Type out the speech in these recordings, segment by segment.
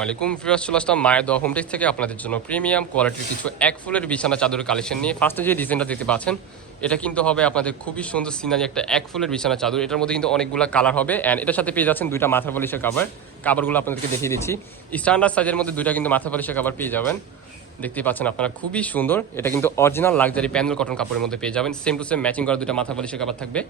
আসসালামু আলাইকুম ভিউয়ার্স, চলে আসলাম মায়ের দোয়া হোম টেক্স থেকে আপনাদের জন্য প্রিমিয়াম কোয়ালিটির কিছু এক ফুলের বিছানা চাদরের কালেকশন নিয়ে। ফার্স্টে যে ডিজাইনটা দেখতে পাচ্ছেন এটা কিন্তু হবে আপনাদের খুবই সুন্দর সিনারি একটা এক ফুলের বিছানা চাদর। এটার মধ্যে কিন্তু অনেকগুলো কালার হবে অ্যান্ড এটার সাথে পেয়ে যাচ্ছেন দুইটা মাথা পলিশের কাভারগুলো আপনাদেরকে দেখিয়ে দিচ্ছি। স্ট্যান্ডার্ড সাইজের মধ্যে দুইটা কিন্তু মাথা পলিশের কাভার পেয়ে যাবেন। দেখতেই পাচ্ছেন আপনারা, খুবই সুন্দর। এটা কিন্তু অরিজিনাল লাক্সারি প্যানেল কটন কাপড়ের মধ্যে পেয়ে যাবেন। সেম টু সেম ম্যাচিং করা দুইটা মাথা পলিশের কাভার থাকবে।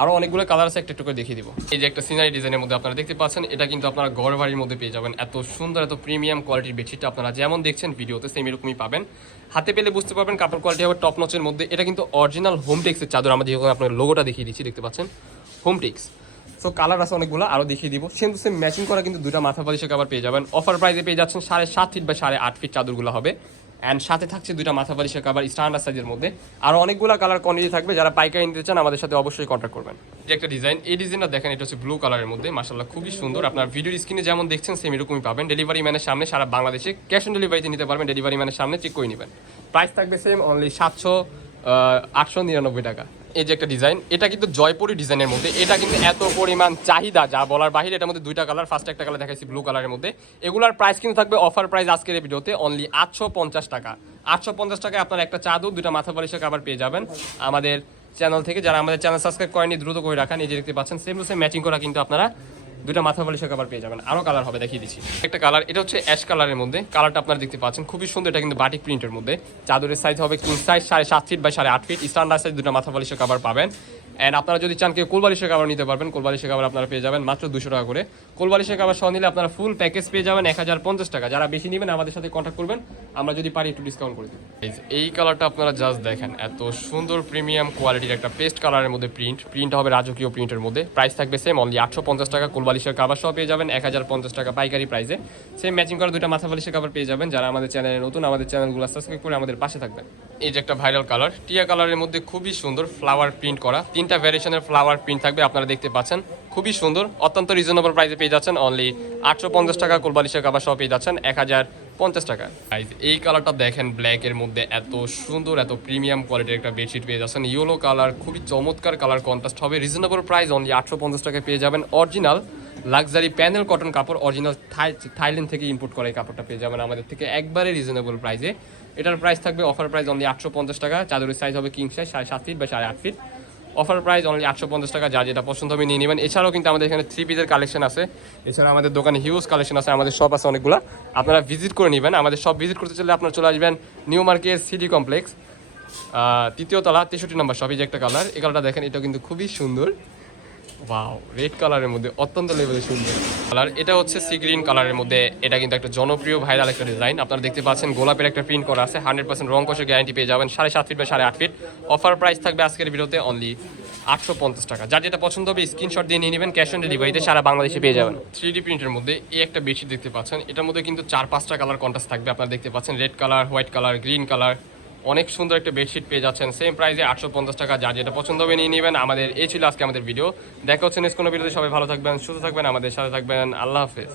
আরও অনেকগুলো কালার আছে, একটু করে দেখিয়ে দিব। এই যে একটা সিনারি ডিজাইনের মধ্যে আপনারা দেখতে পাচ্ছেন, এটা কিন্তু আপনারা ঘর বাড়ির মধ্যে পেয়ে যাবেন। এত সুন্দর এত প্রিমিয়াম কোয়ালিটির বেডশিটটা আপনারা যেমন দেখছেন ভিডিওতে সেম এরকমই পাবেন। হাতে পেলে বুঝতে পারবেন কাপড় কোয়ালিটি হবে টপ নচের মধ্যে। এটা কিন্তু অরিজিনাল হোম টেক্সের চাদর। আমরা যেরকম আপনার লোগোটা দেখিয়ে দিচ্ছি, দেখতে পাচ্ছেন হোম টেক্স। সো কালার আছে অনেকগুলো, আরও দেখিয়ে দিব। সেম টু সেম ম্যাচিং করা কিন্তু দুটা মাথা পলিশের কাভার পেয়ে যাবেন। অফার প্রাইসে পেয়ে যাচ্ছেন 7.5 ফিট বা 8.5 ফিট চাদরগুলো হবে। অ্যান্ড সাথে থাকছে দুইটা মাথা পলিশের কাভার স্ট্যান্ডার্ড সাইজের মধ্যে। আরও অনেকগুলো কালার কোয়ান্টিটি থাকবে। যারা পাইকারি নিতে চান আমাদের সাথে অবশ্যই কন্ট্যাক্ট করবেন। যে একটা ডিজাইন, এই ডিজাইনটা দেখেন, এটা হচ্ছে ব্লু কালারের মধ্যে। মাশাআল্লাহ খুবই সুন্দর। আপনার ভিডিওর স্ক্রিনে যেমন দেখছেন সেম এরকমই পাবেন। ডেলিভারি ম্যানের সামনে সারা বাংলাদেশে ক্যাশ অন ডেলিভারিতে নিতে পারবেন। ডেলিভারি ম্যানের সামনে চেক করে নেবেন। প্রাইস থাকবে সেম, অনলি 899 টাকা। এই যে একটা ডিজাইন, এটা কিন্তু জয়পুরি ডিজাইনের মধ্যে। এটা কিন্তু এত পরিমাণ চাহিদা যা বলার বাহিরে। এটার মধ্যে দুইটা কালার, ফার্স্ট একটা কালার দেখাইছি ব্লু কালারের মধ্যে। এগুলার প্রাইস কিন্তু থাকবে অফার প্রাইস আজকের এই ভিডিওতে অনলি 850 টাকা। 850 টাকায় আপনার একটা চাদর দুটা মাথা পলিশের কাভার পেয়ে যাবেন আমাদের চ্যানেল থেকে। যারা আমাদের চ্যানেল সাবস্ক্রাইব করেনি দ্রুত করে রাখান। এই যে দেখতে পাচ্ছেন সেম টু সেম ম্যাচিং করা কিন্তু আপনারা দুটা মাথা পলিশের কাভার পেয়ে যাবেন। আরও কালার হবে, দেখিয়ে দিচ্ছি। একটা কালার, এটা হচ্ছে অ্যাশ কালারের মধ্যে। কালারটা আপনারা দেখতে পাচ্ছেন খুবই সুন্দর। এটা কিন্তু বাটিক প্রিন্টের মধ্যে। চাদরের সাইজ হবে কিং সাইজ 7.5 ফিট বা 8.5 ফিট। স্ট্যান্ডার্ড সাইজ দুটা মাথা পলিশের কাভার পাবেন। অ্যান্ড আপনারা যদি চান কেউ কোলবালিশের কাভার নিতে পারবেন। কোলবালিশের কাভার আপনারা পেয়ে যাবেন মাত্র 200 টাকা করে। কোলবালিশের কাভার সহ নিলে আপনারা ফুল প্যাকেজ পেয়ে যাবেন 1050 টাকা। যারা বেশি নেবেন আমাদের সাথে কন্ট্যাক্ট করবেন, আমরা যদি পারি একটু ডিসকাউন্ট করে দেব। এই কালারটা আপনারা জাস্ট দেখেন, এত সুন্দর প্রিমিয়াম কোয়ালিটির একটা পেস্ট কালারের মধ্যে প্রিন্ট হবে রাজকীয় প্রিন্টের মধ্যে। প্রাইস থাকবে সেম, অনলি 850 টাকা। কোলবালিশের কাভার সহ পেয়ে যাবেন 1050 টাকা পাইকারি প্রাইসে। সেম ম্যাচিং করা দুইটা মাথা বালিশের কাভার পেয়ে যাবেন। যারা আমাদের চ্যানেলে নতুন, আমাদের চ্যানেলগুলো সাবস্ক্রাইব করে আমাদের পাশে থাকবেন। এই যে একটা ভাইরাল কালার, টিয়া কালারের মধ্যে খুবই সুন্দর ফ্লাওয়ার প্রিন্ট করা। তিনটা ভ্যারিয়েশনের ফ্লাওয়ার প্রিন্ট থাকবে, আপনারা দেখতে পাচ্ছেন খুবই সুন্দর। অত্যন্ত রিজনেবল প্রাইসে পেয়ে যাচ্ছেন অনলি 850 টাকা। কোলবালিশের কাভার সহ পেয়ে যাচ্ছেন 1050 টাকা। এই কালারটা দেখেন, ব্ল্যাক এর মধ্যে এত সুন্দর এত প্রিমিয়াম কোয়ালিটির একটা বেডশিট পেয়ে যাচ্ছেন। ইয়েলো কালার, খুবই চমৎকার কালার কন্ট্রাস্ট হবে। রিজনেবল প্রাইস অনলি 850 টাকায় পেয়ে যাবেন। অরিজিনাল লাক্সারি প্যানেল কটন কাপড়, অরিজিনাল থাইল্যান্ড থেকে ইম্পোর্ট করা এই কাপড়টা পেয়ে যাবেন আমাদের থেকে একবারে রিজনেবল প্রাইসে। এটার প্রাইস থাকবে অফার প্রাইস অনলি 850 টাকা। চাদরের সাইজ হবে কিং সাইজ 7.5 ফিট বা 8.5 ফিট। অফার প্রাইস অনলি 850 টাকা। যা যেটা পছন্দ হবে নিয়ে নেবেন। এছাড়াও কিন্তু আমাদের এখানে 3 পিসের কালেকশন আছে। এছাড়া আমাদের দোকানে হিউজ কালেকশন আছে, আমাদের শপ আছে অনেকগুলো। আপনারা ভিজিট করে নেবেন। আমাদের শপ ভিজিট করতে চাইলে আপনারা চলে আসবেন নিউ মার্কেট সিটি কমপ্লেক্স, 3য় তলা 63 নম্বর শপ। এই যে একটা কালার, এই কালারটা দেখেন, এটা কিন্তু খুবই সুন্দর। ওয়াও, রেড কালারের মধ্যে অত্যন্ত লেভেলে সুন্দর কালার। এটা হচ্ছে সি গ্রিন কালারের মধ্যে। এটা কিন্তু একটা জনপ্রিয় ভাইরাল একটা ডিজাইন। আপনারা দেখতে পাচ্ছেন গোলাপের একটা প্রিন্ট করা আছে। 100% রং কষের গ্যারান্টি পেয়ে যাবেন। 7.5 ফিট বা 8.5 ফিট। অফার প্রাইস থাকবে আজকের ভিডিওতে অনলি 850 টাকা। যার যেটা পছন্দ হবে স্ক্রিনশট দিয়ে নিয়ে নেবেন। ক্যাশ অন ডেলিভারিতে সারা বাংলাদেশে পেয়ে যাবেন। 3D প্রিন্টের মধ্যে এই একটা বেডশিট দেখতে পাচ্ছেন। এটার মধ্যে কিন্তু 4-5টা কালার কন্ট্রাস্ট থাকবে। আপনারা দেখতে পাচ্ছেন red colour, white colour, green colour. অনেক সুন্দর একটা বেডশিট পেয়ে যাচ্ছেন সেম প্রাইসে 850 টাকা। যার যেটা পছন্দ হবে নিয়ে নেবেন। এই ছিল আজকে আমাদের ভিডিও। দেখা হচ্ছে নেক্সট কোনো ভিডিওতে। সবাই ভালো থাকবেন, সুস্থ থাকবেন, আমাদের সাথে থাকবেন। আল্লাহ হাফেজ।